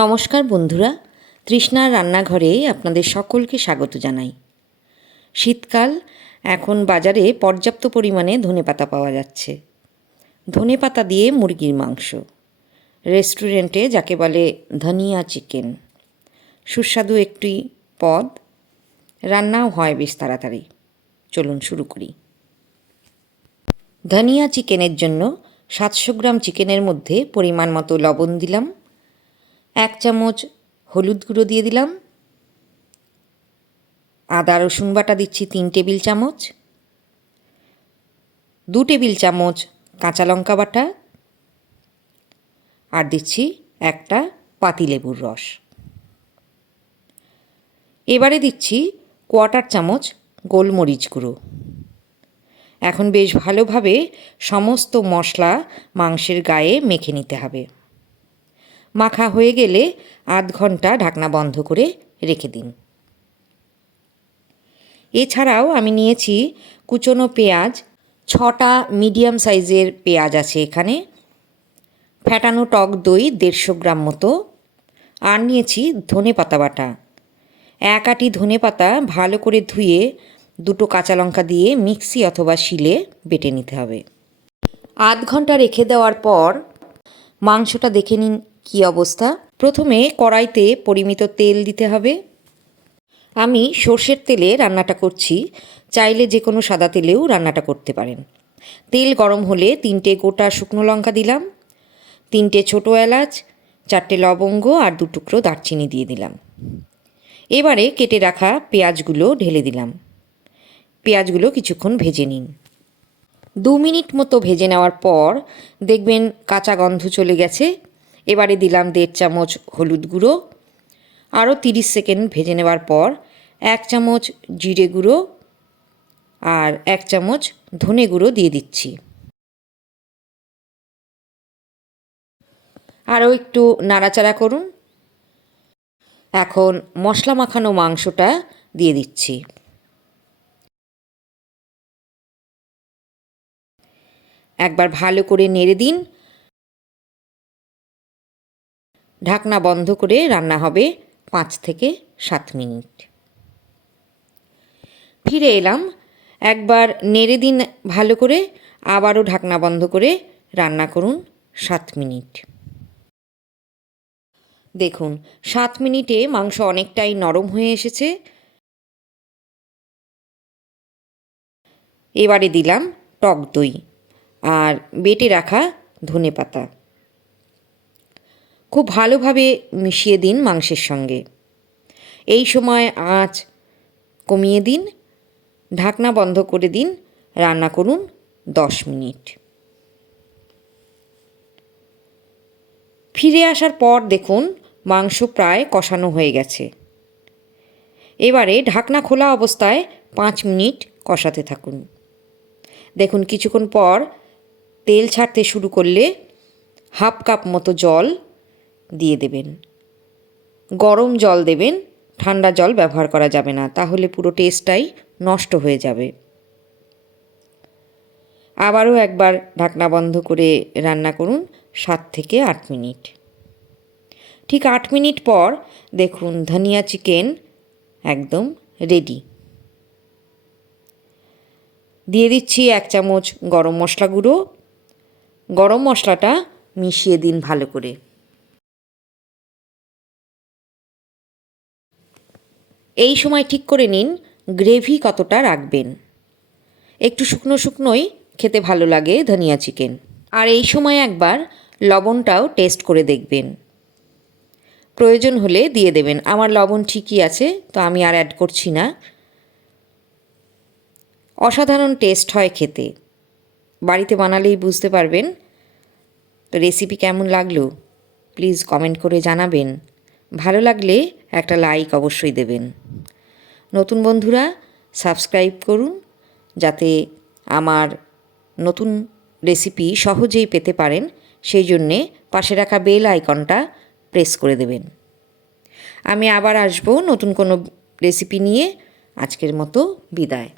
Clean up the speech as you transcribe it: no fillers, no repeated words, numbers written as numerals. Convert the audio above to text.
নমস্কার বন্ধুরা, তৃষ্ণার রান্নাঘরে আপনাদের সকলকে স্বাগত জানাই। শীতকাল, এখন বাজারে পর্যাপ্ত পরিমাণে ধনেপাতা পাওয়া যাচ্ছে। ধনেপাতা দিয়ে মুরগির মাংস, রেস্টুরেন্টে যাকে বলে ধনিয়া চিকেন, সুস্বাদু একটি পদ, রান্নাও হয় বেশ তাড়াতাড়ি। চলুন শুরু করি। ধনিয়া চিকেনের জন্য 700 গ্রাম চিকেনের মধ্যে পরিমাণ মতো লবণ দিলাম, 1 চামচ হলুদ গুঁড়ো দিয়ে দিলাম, আদা রসুন বাটা দিচ্ছি 3 টেবিল চামচ, 2 টেবিল চামচ কাঁচা লঙ্কা বাটা, আর দিচ্ছি একটা পাতিলেবুর রস। এবারে দিচ্ছি 1/4 চামচ গোলমরিচ গুঁড়ো। এখন বেশ ভালোভাবে সমস্ত মশলা মাংসের গায়ে মেখে নিতে হবে। মাখা হয়ে গেলে আধ ঘন্টা ঢাকনা বন্ধ করে রেখে দিন। এছাড়াও আমি নিয়েছি কুচনো পেঁয়াজ, 6টা মিডিয়াম সাইজের পেঁয়াজ আছে এখানে, ফ্যাটানো টক দই 150 গ্রাম মতো, আর নিয়েছি ধনেপাতা বাটা। 1 আঁটি ধনেপাতা ভালো করে ধুয়ে 2টো কাঁচা লঙ্কা দিয়ে মিক্সি অথবা শিলে বেটে নিতে হবে। আধ ঘন্টা রেখে দেওয়ার পর মাংসটা দেখে নিন কী অবস্থা। প্রথমে কড়াইতে পরিমিত তেল দিতে হবে। আমি সর্ষের তেলে রান্নাটা করছি, চাইলে যে কোনো সাদা তেলেও রান্নাটা করতে পারেন। তেল গরম হলে 3টে গোটা শুকনো লঙ্কা দিলাম, 3টে ছোটো এলাচ, 4টে লবঙ্গ আর 2 টুকরো দারচিনি দিয়ে দিলাম। এবারে কেটে রাখা পেঁয়াজগুলো ঢেলে দিলাম। পেঁয়াজগুলো কিছুক্ষণ ভেজে নিন। 2 মিনিট মতো ভেজে নেওয়ার পর দেখবেন কাঁচা গন্ধ চলে গেছে। এবারে দিলাম 1.5 চামচ হলুদ গুঁড়ো। আরও 30 সেকেন্ড ভেজে নেওয়ার পর 1 চামচ জিরে গুঁড়ো আর 1 চামচ ধনে গুঁড়ো দিয়ে দিচ্ছি। আরও একটু নাড়াচাড়া করুন। এখন মশলা মাখানো মাংসটা দিয়ে দিচ্ছি। একবার ভালো করে নেড়ে দিন। ঢাকনা বন্ধ করে রান্না হবে 5 থেকে 7 মিনিট। ফিরে এলাম, একবার নেড়ে দিন ভালো করে, আবারও ঢাকনা বন্ধ করে রান্না করুন 7 মিনিট। দেখুন 7 মিনিটে মাংস অনেকটাই নরম হয়ে এসেছে। এবারে দিলাম টক দই আর বেটে রাখা ধনেপাতা। খুব ভালোভাবে মিশিয়ে দিন মাংসের সঙ্গে। এই সময় আঁচ কমিয়ে দিন, ঢাকনা বন্ধ করে দিন, রান্না করুন 10 মিনিট। ফিরে আসার পর দেখুন মাংস প্রায় কষানো হয়ে গেছে। এবারে ঢাকনা খোলা অবস্থায় 5 মিনিট কষাতে থাকুন। দেখুন কিছুক্ষণ পর তেল ছাড়তে শুরু করলে হাফ কাপ মতো জল দিয়ে দেবেন। গরম জল দেবেন, ঠান্ডা জল ব্যবহার করা যাবে না, তাহলে পুরো টেস্টটাই নষ্ট হয়ে যাবে। আবারও একবার ঢাকনা বন্ধ করে রান্না করুন 7 থেকে 8 মিনিট। ঠিক 8 মিনিট পর দেখুন ধনিয়া চিকেন একদম রেডি। দিয়ে দিচ্ছি 1 চামচ গরম মশলা গুঁড়ো। গরম মশলাটা মিশিয়ে দিন ভালো করে। এই সময় ঠিক করে নিন গ্রেভি কতটা রাখবেন। একটু শুকনো শুকনোই খেতে ভালো লাগে ধনিয়া চিকেন। আর এই সময় একবার লবণটাও টেস্ট করে দেখবেন, প্রয়োজন হলে দিয়ে দেবেন। আমার লবণ ঠিকই আছে, তো আমি আর অ্যাড করছি না। অসাধারণ টেস্ট হয় খেতে, বাড়িতে বানালেই বুঝতে পারবেন। তো রেসিপি কেমন লাগলো প্লিজ কমেন্ট করে জানাবেন। ভালো লাগলে একটা লাইক অবশ্যই দেবেন। নতুন বন্ধুরা সাবস্ক্রাইব করুন, যাতে আমার নতুন রেসিপি সহজেই পেতে পারেন। সেই জন্যে পাশে রাখা বেল আইকনটা প্রেস করে দেবেন। আমি আবার আসবো নতুন কোনো রেসিপি নিয়ে। আজকের মতো বিদায়।